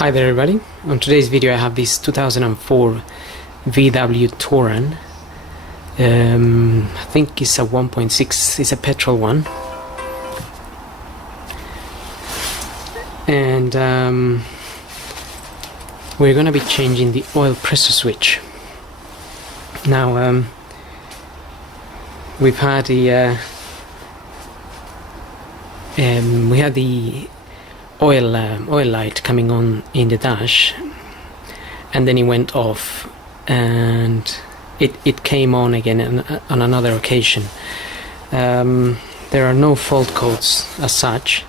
Hi there everybody, on today's video I have this 2004 VW Touran. I think it's a 1.6, it's a petrol one. And we're gonna be changing the oil pressure switch. Now we've had the we had the oil light coming on in the dash, and then it went off, and it came on again on another occasion. There are no fault codes as such,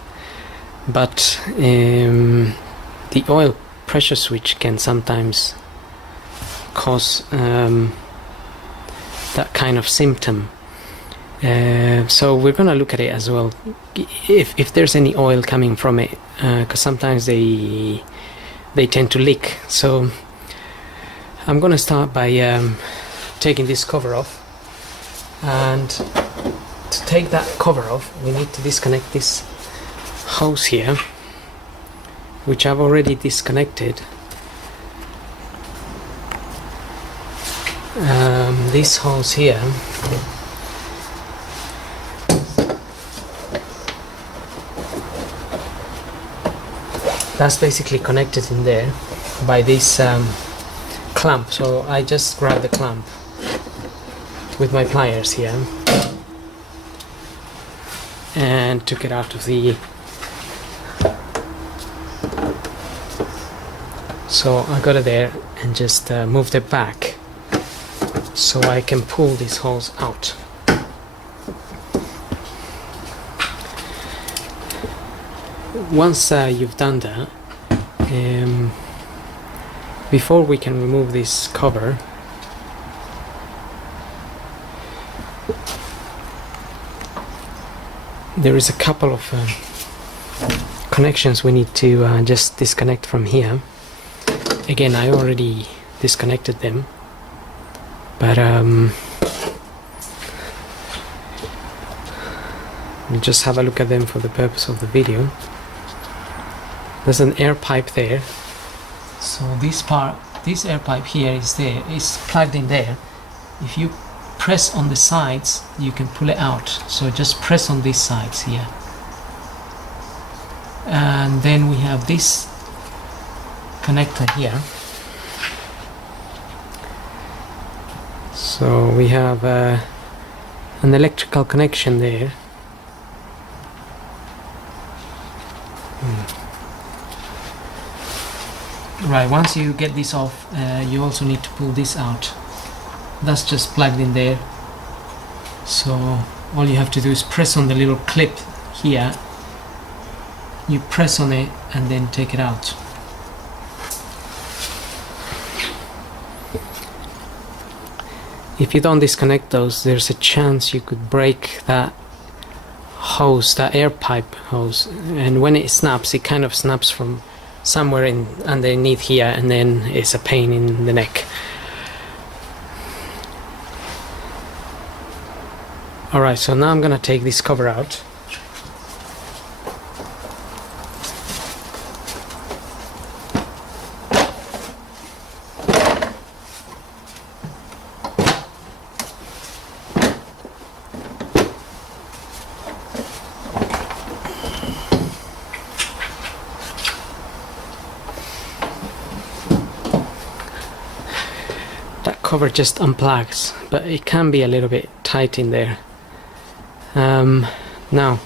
but the oil pressure switch can sometimes cause that kind of symptom. So we're gonna look at it as well, if there's any oil coming from it, because sometimes they tend to leak. So I'm gonna start by taking this cover off, and to take that cover off we need to disconnect this hose here, which I've already disconnected. This hose here, that's basically connected in there by this clamp. So I just grabbed the clamp with my pliers here and took it out of the... So I got it there and just moved it back so I can pull this hose out. Once you've done that, before we can remove this cover, there is a couple of connections we need to just disconnect from here. Again, I already disconnected them, but we'll just have a look at them for the purpose of the video. There's an air pipe there, so this air pipe here is plugged in there. If you press on the sides you can pull it out, so just press on these sides here. And then we have this connector here, so we have an electrical connection there. Right, once you get this off, you also need to pull this out. That's just plugged in there, so all you have to do is press on the little clip here. You press on it and then take it out. If you don't disconnect those, there's a chance you could break that hose, that air pipe hose, and when it snaps, it kind of snaps from somewhere in underneath here, and then it's a pain in the neck. Alright, so now I'm gonna take this cover out. Cover just unplugs, but it can be a little bit tight in there. Now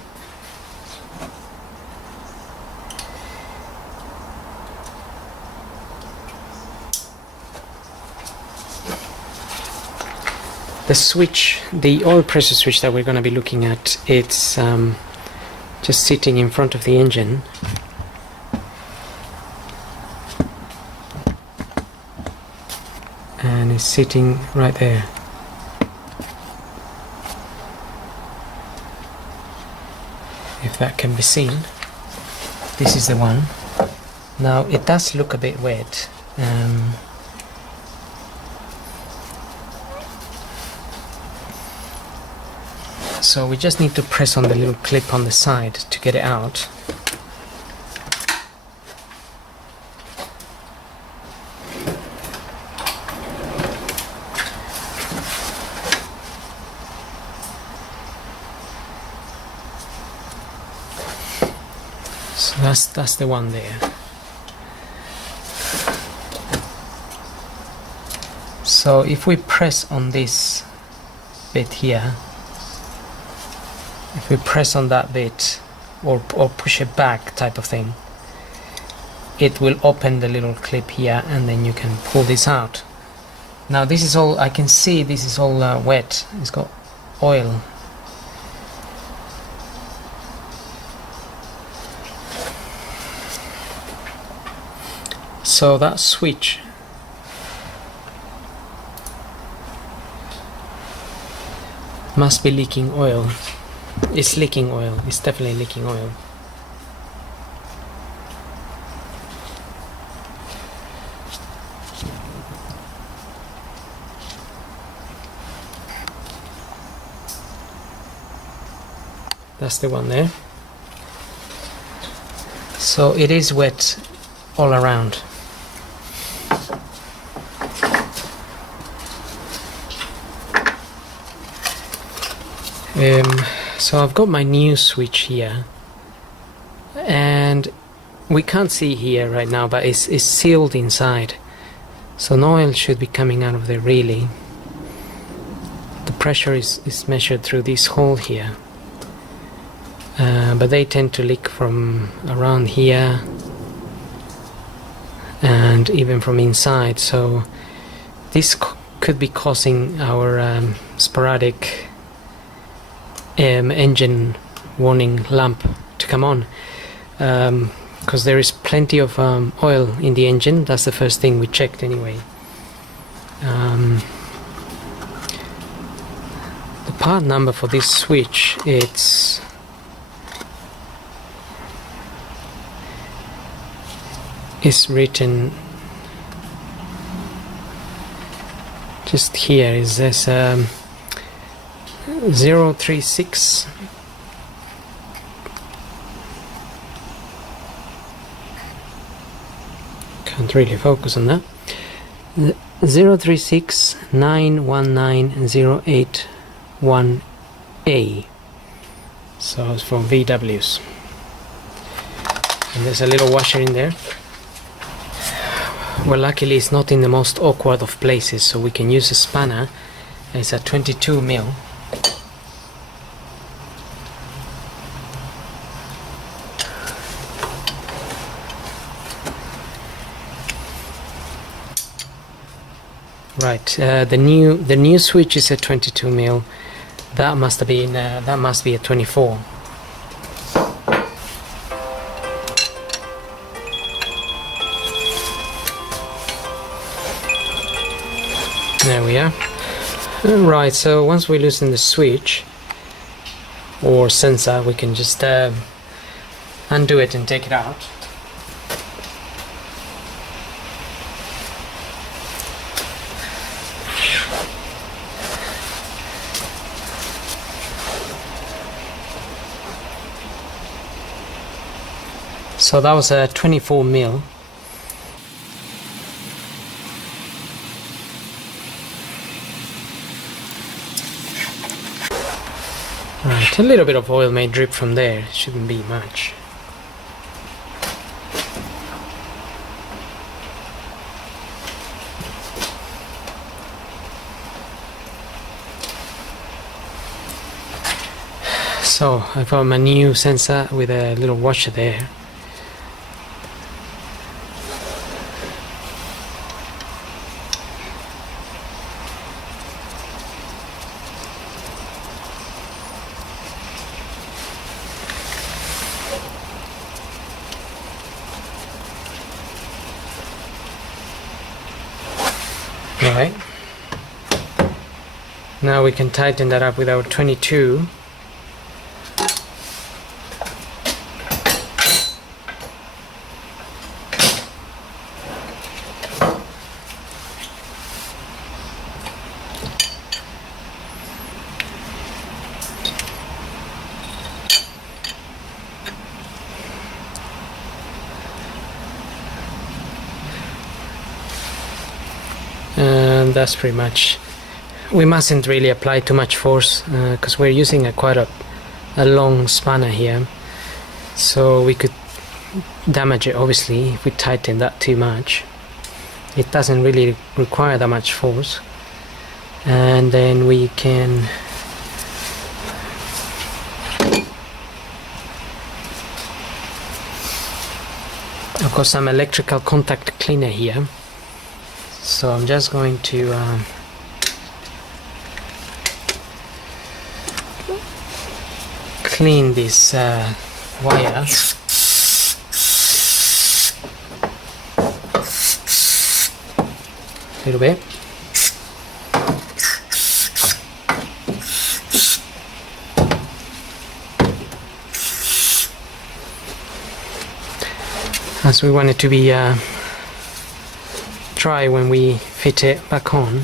the switch, the oil pressure switch that we're going to be looking at, it's just sitting in front of the engine. And it's sitting right there. If that can be seen, this is the one. Now it does look a bit wet. So we just need to press on the little clip on the side to get it out. So that's the one there. So if we press on this bit here, if we press on that bit or push it back type of thing, it will open the little clip here, and then you can pull this out. Now this is all, I can see this is all wet, it's got oil. So that switch must be leaking oil. It's leaking oil, it's definitely leaking oil. That's the one there. So it is wet all around. So I've got my new switch here, and we can't see here right now, but it's sealed inside, so no oil should be coming out of there really. The pressure is measured through this hole here, but they tend to leak from around here and even from inside, so this could be causing our sporadic engine warning lamp to come on, because there is plenty of oil in the engine. That's the first thing we checked anyway. The part number for this switch, it's written just here. Is this 036 can't really focus on that. 036919081A. So it's from VWs, and there's a little washer in there. Well, luckily it's not in the most awkward of places, so we can use a spanner. It's a 22 mil. Right, the new switch is a 22 mil. That must have been that must be a 24. There we are. Right, so once we loosen the switch or sensor, we can just undo it and take it out. So that was a 24 mil. Right, a little bit of oil may drip from there, shouldn't be much. So I've got my new sensor with a little washer there. Right, now we can tighten that up with our 22. And that's pretty much. We mustn't really apply too much force because we're using quite a long spanner here, so we could damage it obviously if we tighten that too much. It doesn't really require that much force. And then we can I've got some electrical contact cleaner here, so I'm just going to clean this wire. A little bit. As we want it to be dry when we fit it back on.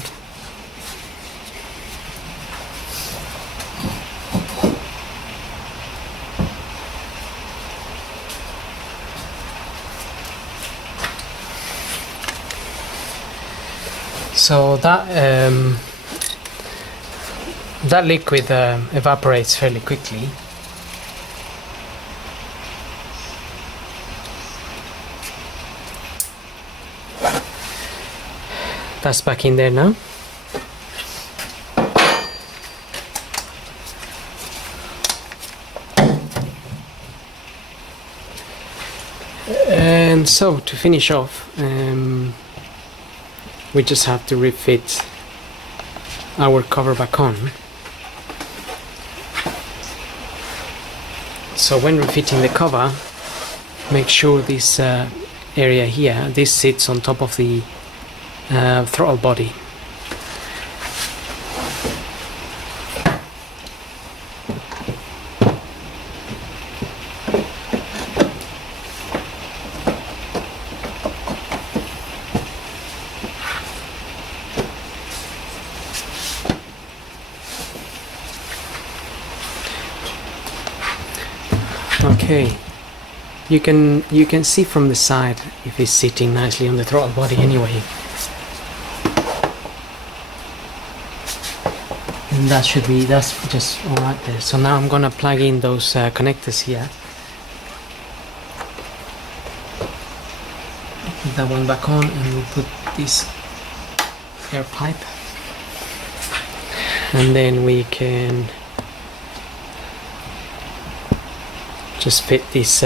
So that liquid evaporates fairly quickly. That's back in there now. And so to finish off, we just have to refit our cover back on. So when refitting the cover, make sure this area here, this sits on top of the throttle body. Okay, you can see from the side if it's sitting nicely on the throttle body anyway. And that's just alright there. So now I'm gonna plug in those connectors here. Put that one back on, and we'll put this air pipe, and then we can just fit this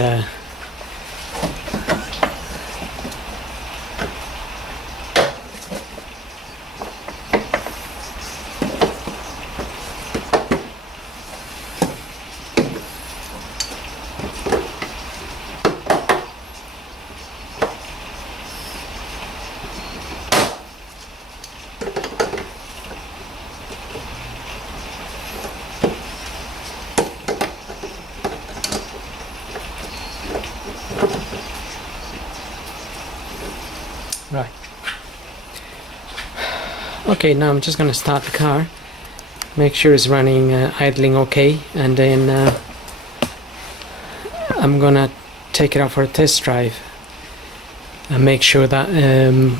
right. Okay, now I'm just going to start the car, make sure it's running, idling okay, and then I'm going to take it out for a test drive and make sure that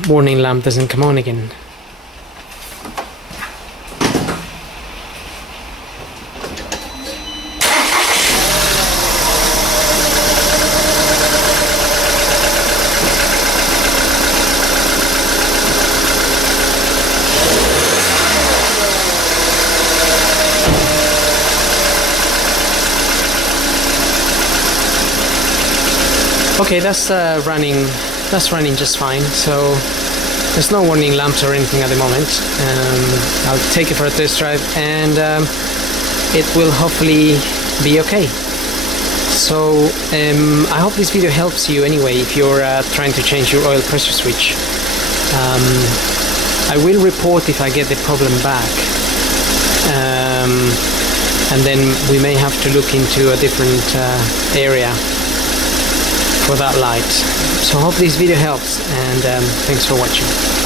warning lamp doesn't come on again. Okay, that's running just fine, so there's no warning lamps or anything at the moment. I'll take it for a test drive, and it will hopefully be okay. So I hope this video helps you anyway if you're trying to change your oil pressure switch. I will report if I get the problem back, and then we may have to look into a different area for that light. So I hope this video helps, and thanks for watching.